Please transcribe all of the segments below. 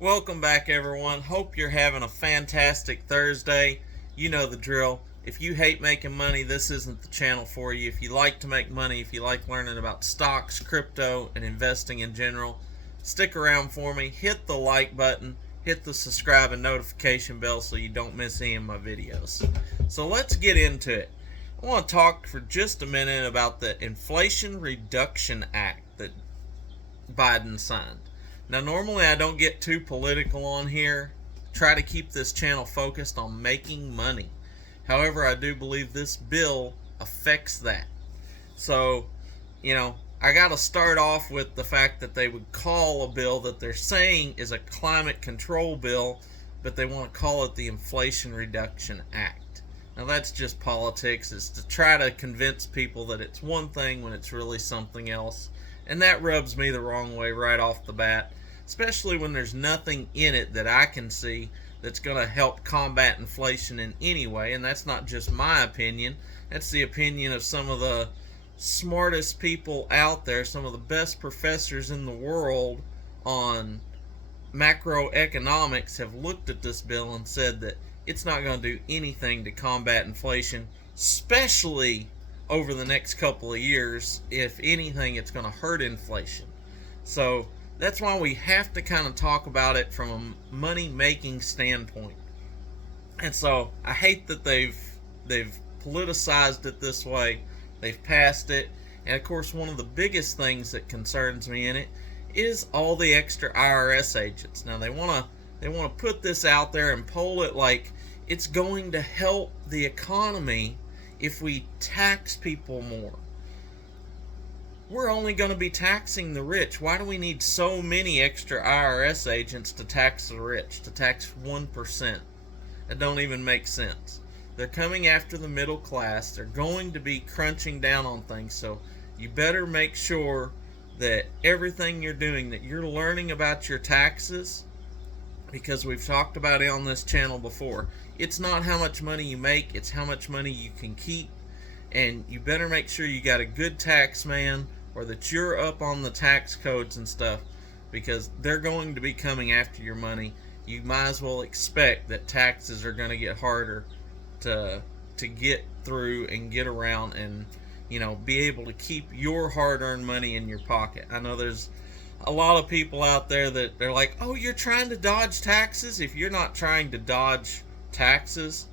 Welcome back, everyone. Hope you're having a fantastic Thursday. You know the drill. If you hate making money, this isn't the channel for you. If you like to make money, if you like learning about stocks, crypto, and investing in general, stick around for me. Hit the like button, hit the subscribe and notification bell so you don't miss any of my videos. So let's get into it. I want to talk for just a minute about the Inflation Reduction Act that Biden signed. Now, normally I don't get too political on here. Try to keep this channel focused on making money. However, I do believe this bill affects that. So, I got to start off with the fact that they would call a bill that they're saying is a climate control bill, but they want to call it the Inflation Reduction Act. Now, that's just politics. It's to try to convince people that it's one thing when it's really something else. And that rubs me the wrong way right off the bat, especially when there's nothing in it that I can see that's going to help combat inflation in any way. And that's not just my opinion. That's the opinion of some of the smartest people out there, some of the best professors in the world on macroeconomics have looked at this bill and said that it's not going to do anything to combat inflation, especially over the next couple of years. If anything, it's going to hurt inflation. So that's why we have to kind of talk about it from a money-making standpoint. And so I hate that they've politicized it this way. They've passed it. And of course, one of the biggest things that concerns me in it is all the extra IRS agents. Now they want to put this out there and poll it like it's going to help the economy if we tax people more. We're only going to be taxing the rich. Why do we need so many extra IRS agents to tax the rich, to tax 1%? That don't even make sense. They're coming after the middle class. They're going to be crunching down on things. So you better make sure that everything you're doing, that you're learning about your taxes, because we've talked about it on this channel before. It's not how much money you make, it's how much money you can keep. And you better make sure you got a good tax man, or that you're up on the tax codes and stuff, because they're going to be coming after your money. You might as well expect that taxes are going to get harder to get through and get around, and be able to keep your hard-earned money in your pocket. I know there's a lot of people out there that they're like, oh, you're trying to dodge taxes. If you're not trying to dodge taxes,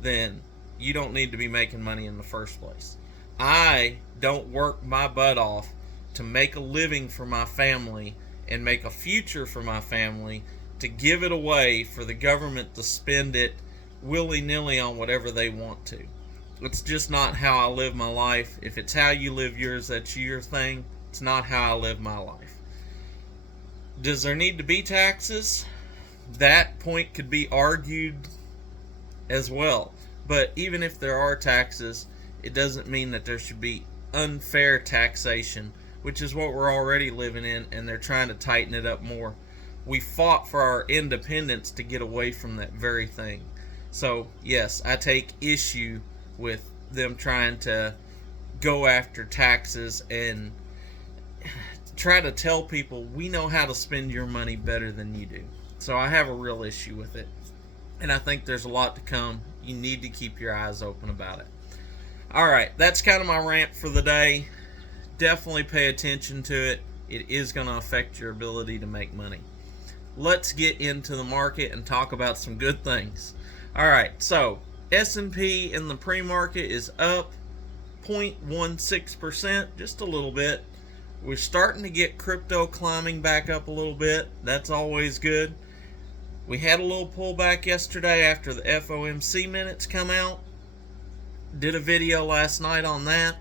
then you don't need to be making money in the first place. I don't work my butt off to make a living for my family and make a future for my family to give it away for the government to spend it willy-nilly on whatever they want to. It's just not how I live my life. If it's how you live yours, that's your thing. It's not how I live my life. Does there need to be taxes? That point could be argued as well. But even if there are taxes, it doesn't mean that there should be unfair taxation, which is what we're already living in, and they're trying to tighten it up more. We fought for our independence to get away from that very thing. So, yes, I take issue with them trying to go after taxes and try to tell people we know how to spend your money better than you do. So I have a real issue with it. And I think there's a lot to come. You need to keep your eyes open about it. Alright, that's kind of my rant for the day. Definitely pay attention to it. It is going to affect your ability to make money. Let's get into the market and talk about some good things. Alright, so S&P in the pre-market is up 0.16%, just a little bit. We're starting to get crypto climbing back up a little bit. That's always good. We had a little pullback yesterday after the FOMC minutes come out. Did a video last night on that,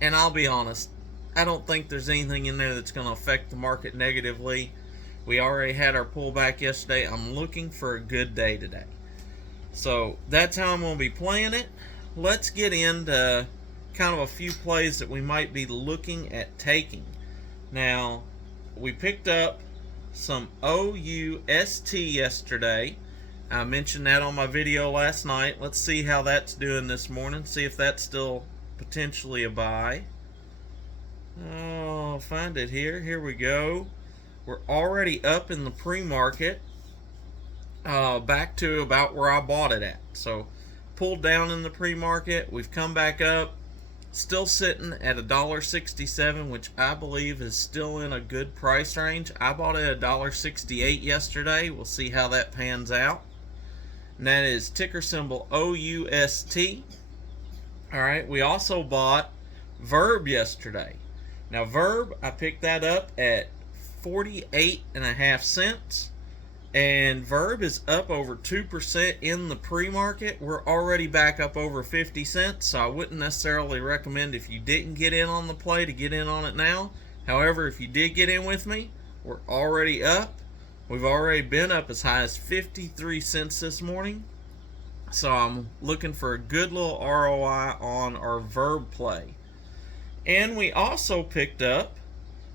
and I'll be honest, I don't think there's anything in there that's going to affect the market negatively. We already had our pullback yesterday. I'm looking for a good day today. So that's how I'm going to be playing it. Let's get into kind of a few plays that we might be looking at taking. Now, we picked up some OUST yesterday. I mentioned that on my video last night. Let's see how that's doing this morning. See if that's still potentially a buy. Oh, find it here. Here we go. We're already up in the pre-market. back to about where I bought it at. So pulled down in the pre-market. We've come back up. Still sitting at $1.67, which I believe is still in a good price range. I bought it at $1.68 yesterday. We'll see how that pans out. And that is ticker symbol OUST. Alright, we also bought Verb yesterday. Now Verb, I picked that up at 48.5 cents. And Verb is up over 2% in the pre-market. We're already back up over 50 cents, so I wouldn't necessarily recommend, if you didn't get in on the play, to get in on it now. However, if you did get in with me, we're already up. We've already been up as high as 53 cents this morning. So I'm looking for a good little ROI on our Verb play. And we also picked up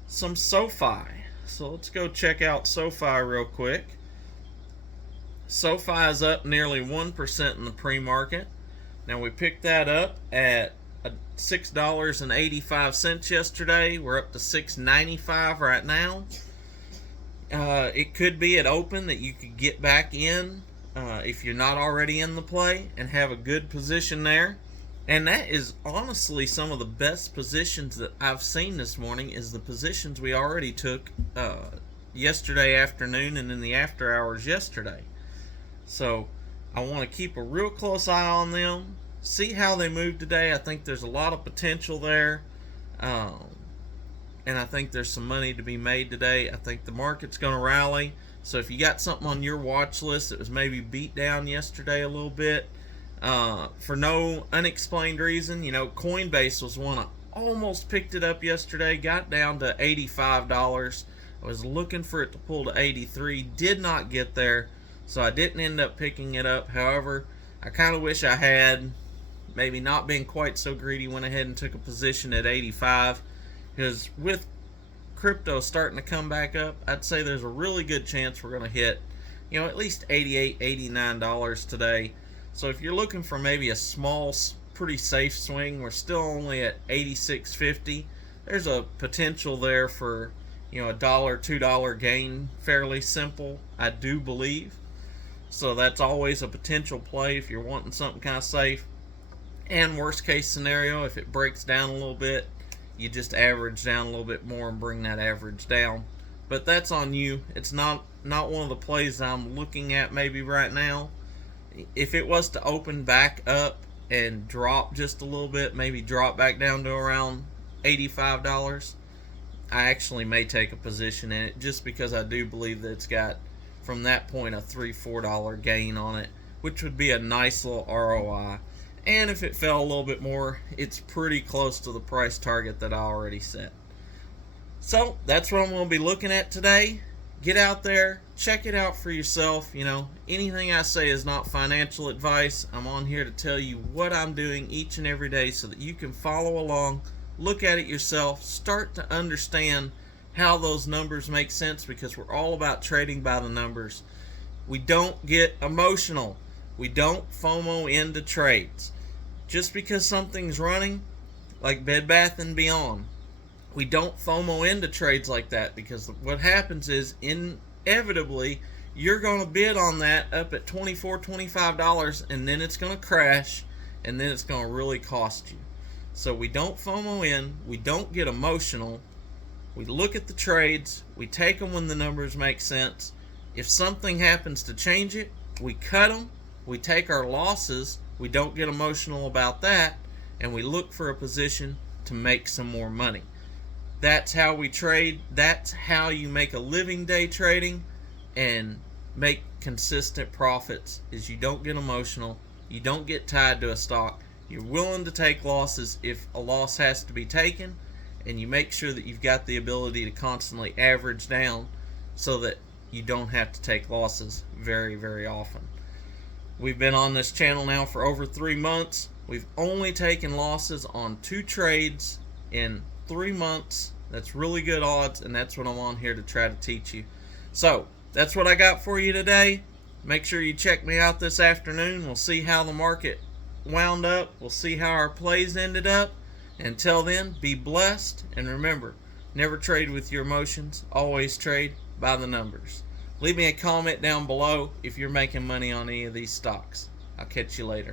some SoFi. So let's go check out SoFi real quick. SoFi is up nearly 1% in the pre-market. Now we picked that up at $6.85 yesterday. We're up to $6.95 right now. It could be at open that you could get back in if you're not already in the play and have a good position there. And that is honestly some of the best positions that I've seen this morning, is the positions we already took yesterday afternoon and in the after hours yesterday. So I want to keep a real close eye on them, see how they move today. I think there's a lot of potential there, and I think there's some money to be made today. I think the market's going to rally. So if you got something on your watch list that was maybe beat down yesterday a little bit for no unexplained reason, Coinbase was one. I almost picked it up yesterday, got down to $85. I was looking for it to pull to $83, did not get there. So I didn't end up picking it up. However, I kind of wish I had, maybe not been quite so greedy, went ahead and took a position at 85. Because with crypto starting to come back up, I'd say there's a really good chance we're going to hit, at least $88, $89 today. So if you're looking for maybe a small, pretty safe swing, we're still only at $86.50. There's a potential there for, $1, $2 gain. Fairly simple, I do believe. So that's always a potential play if you're wanting something kind of safe. And worst case scenario, if it breaks down a little bit, you just average down a little bit more and bring that average down. But that's on you. It's not one of the plays I'm looking at maybe right now. If it was to open back up and drop just a little bit, maybe drop back down to around $85, I actually may take a position in it, just because I do believe that it's got, from that point, a $3-4 gain on it, which would be a nice little ROI. And if it fell a little bit more, it's pretty close to the price target that I already set. So that's what I'm going to be looking at today. Get out there, check it out for yourself. Anything I say is not financial advice. I'm on here to tell you what I'm doing each and every day so that you can follow along, look at it yourself, start to understand how those numbers make sense, because we're all about trading by the numbers. We don't get emotional. We don't FOMO into trades. Just because something's running, like Bed Bath & Beyond, we don't FOMO into trades like that, because what happens is, inevitably, you're going to bid on that up at $24, $25, and then it's going to crash, and then it's going to really cost you. So we don't FOMO in, we don't get emotional. We look at the trades, we take them when the numbers make sense. If something happens to change it, we cut them, we take our losses, we don't get emotional about that, and we look for a position to make some more money. That's how we trade. That's how you make a living day trading and make consistent profits, is you don't get emotional, you don't get tied to a stock, you're willing to take losses if a loss has to be taken, and you make sure that you've got the ability to constantly average down so that you don't have to take losses very, very often. We've been on this channel now for over 3 months. We've only taken losses on 2 trades in 3 months. That's really good odds, and that's what I'm on here to try to teach you. So that's what I got for you today. Make sure you check me out this afternoon. We'll see how the market wound up. We'll see how our plays ended up. Until then, be blessed, and remember, never trade with your emotions. Always trade by the numbers. Leave me a comment down below if you're making money on any of these stocks. I'll catch you later.